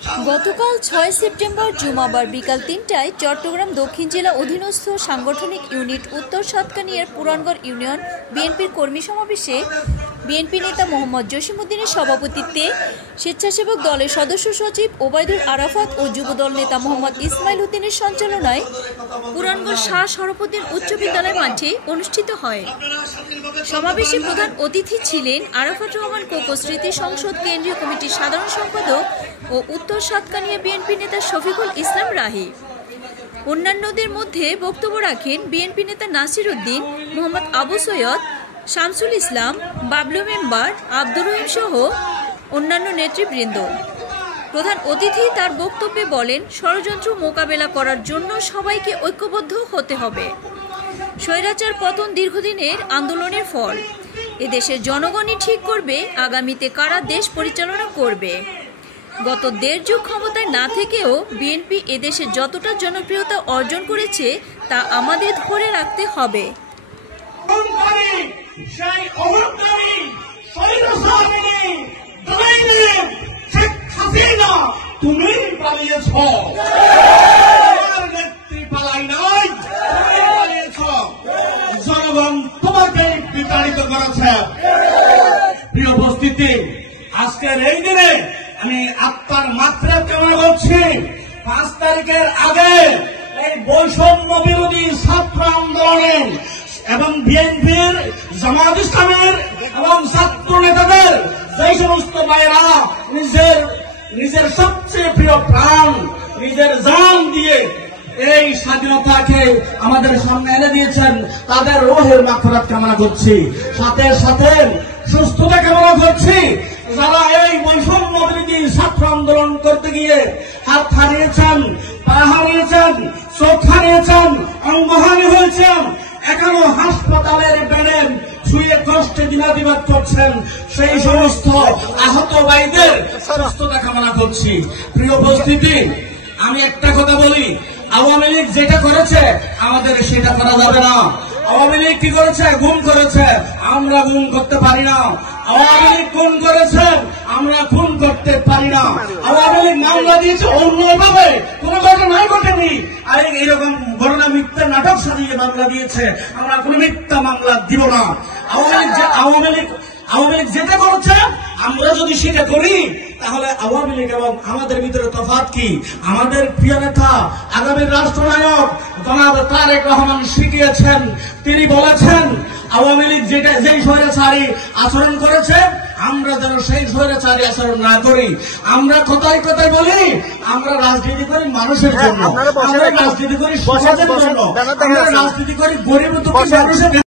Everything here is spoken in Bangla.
গতকাল ৬ সেপ্টেম্বর জুমাবার বিকাল ৩টায় চট্টগ্রাম দক্ষিণ জেলা অধীনস্থ সাংগঠনিক ইউনিট উত্তর সাতকানিয়ার পুরানগড় ইউনিয়ন বিএনপির কর্মী সমাবেশে বিএনপি নেতা মোহাম্মদ জসিমউদ্দিনের সভাপতিত্বে স্বেচ্ছাসেবক দলের সদস্য সচিব ওবায়দুল আরাফাত ও যুবদল নেতা মোহাম্মদ ইসমাইল উদ্দিনের সঞ্চালনায় পুরানগড় শাহ শরফুদ্দিন উচ্চ বিদ্যালয় মাঠে অনুষ্ঠিত হয়। সমাবেশে প্রধান অতিথি ছিলেন আরাফাত রহমান কোকো স্মৃতি সংসদ কেন্দ্রীয় কমিটির সাধারণ সম্পাদক ও উত্তর সাতকানিয়া বিএনপি নেতা শফিকুল ইসলাম রাহি। অন্যান্যদের মধ্যে বক্তব্য রাখেন বিএনপি নেতা নাসির উদ্দিন, মোহাম্মদ আবু সৈয়দ, শামসুল ইসলাম, বাবলু মেম্বার, আব্দুর রহিম সহ অন্যান্য নেতৃবৃন্দ। প্রধান অতিথি তার বক্তব্যে বলেন, ষড়যন্ত্র মোকাবেলা করার জন্য সবাইকে ঐক্যবদ্ধ হতে হবে। স্বৈরাচার পতন দীর্ঘদিনের আন্দোলনের ফল। এদেশের জনগণই ঠিক করবে আগামীতে কারা দেশ পরিচালনা করবে। গত দেড় যুগ ক্ষমতায় না থেকেও বিএনপি এদেশে যতটা জনপ্রিয়তা অর্জন করেছে তা আমাদের ধরে রাখতে হবে। তুমি পালিয়েছ, জনগণ তোমাকে বিতাড়িত করেছে। প্রিয় উপস্থিতি, আজকের এই দিনে আমি আত্মার মাত্রা কামনা করছি। 5 তারিখের আগে এই বৈষম্য বিরোধী ছাত্র আন্দোলনের এবং বিএনপির, জামায়াত ইসলামের এবং ছাত্র নেতাদের যে সমস্ত ভাইয়েরা নিজের সবচেয়ে প্রিয় প্রাণ, নিজের জান দিয়ে এই স্বাধীনতাকে আমাদের সামনে এনে দিয়েছেন, তাদের রূহের মাগফিরাত কামনা করছি। সাথে সাথে সুস্থতা কামনা করছি। যারা এই বৈষম্য বিরোধী ছাত্র আন্দোলন করতে গিয়ে হাত হারিয়েছেন, পা হারিয়েছেন, চোখ হারিয়েছেন, অঙ্গহানি হয়েছেন, এখনো হাসপাতালের বেডে শুয়ে কষ্টে দিনাতিপাত করছেন, সেই সমস্ত আহত ভাইদের সুস্থতা কামনা করছি। প্রিয় উপস্থিতি, আমি একটা কথা বলি, আওয়ামী লীগ যেটা করেছে আমাদের সেটা করা যাবে না। আওয়ামী লীগ কি করেছে? গুম করেছে, আমরা গুম করতে পারি না। আওয়ামী লীগ খুন করেছে, আমরা খুন করতে পারি না। আওয়ামী লীগ মামলা দিয়েছে অন্যভাবে, কোনো ঘটনাই ঘটেনি। আর এইরকম ঘটনা মিথ্যা নাটক সাজিয়ে মামলা দিয়েছে, আমরা কোনো মিথ্যা মামলা দিব না। আওয়ামী লীগ যেটা করছে আমরা যদি সেটা করি, তাহলে আওয়ামী লীগ এবং আমাদের ভিতরে তফাৎ কি? আমাদের প্রিয় নেতা, আগামী রাষ্ট্রনায়ক জনাব তারেক রহমান শিখিয়েছেন, তিনি বলেছেন আওয়ামী লীগ যেই স্বৈরাচারী আচরণ করেছে আমরা যেন সেই স্বৈরাচারী আচরণ না করি। আমরা কথায় কথায় বলি আমরা রাজনীতি করি মানুষের জন্য, আমরা রাজনীতি করি সমাজের জন্য, আমরা রাজনীতি করি গরিব দুঃখী মানুষের